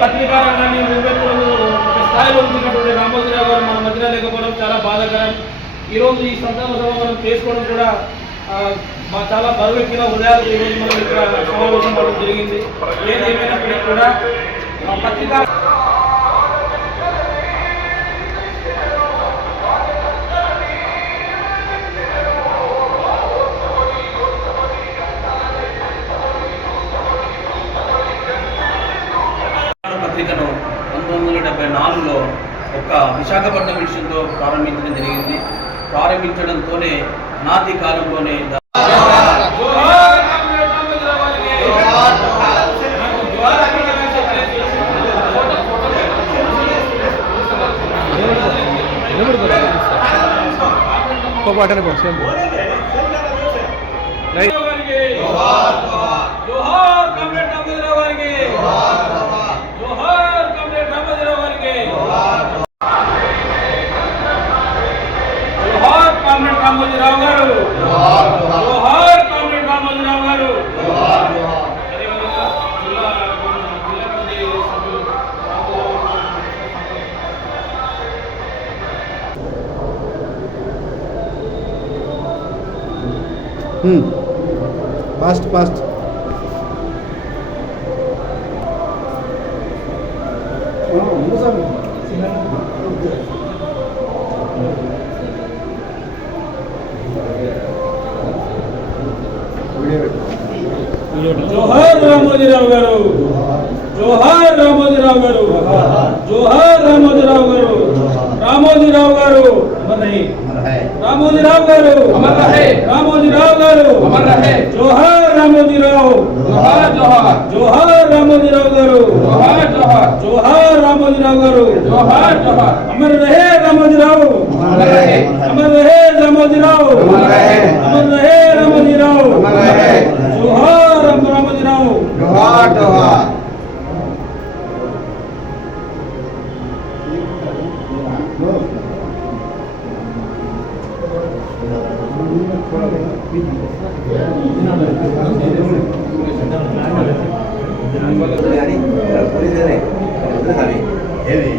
పత్రికా రంగాన్ని స్థాయిలో ఉంచినటువంటి రామోజీరావు గారు మన మధ్యలో లేకపోవడం చాలా బాధాకరం. ఈరోజు ఈ సంతాన సభ మనం చేసుకోవడం కూడా మా చాలా బరువెక్కిన హృదయాలు ఈరోజు మనం ఇక్కడ సమావేశం అవ్వడం జరిగింది. ఏదేమైనప్పటికీ కూడా పత్రికా పత్రికను 1974లో ఒక విశాఖపట్నం విషయంతో ప్రారంభించడం జరిగింది. ప్రారంభించడంతోనే అనాది కాలంలోనే రామోజీరావు గారు, జోహార్ కామ్రేడ్ రామోజీరావు గారు. ఫాస్ట్ ఫాస్ట్ జోహార్ రామోజీరావు గారు, జోహార్ రామోజీరావు గారు, జోహార్ రామోజీరావు గారు. రామోజీరావు గారు అమర్ రహే, రామోజీరావు గారు అమర్ రహే, రామోజీరావు గారు అమర్ రహే. జోహార్ రామోజీరావు, జోహార్ జోహార్, జోహార్ రామోజీరావు గారు, జోహార్ జోహార్, జోహార్ రామోజీరావు గారు, జోహార్ జోహార్. అమర్ రహే రామోజీరావు, అమర్ రహే, అమర్ రహే రామోజీరావు, అమర్ రహే, అమర్ రహే రామోజీరావు, అమర్ రహే. జోహార్ రామోజీరావు, జోహార్ జోహార్. ఏది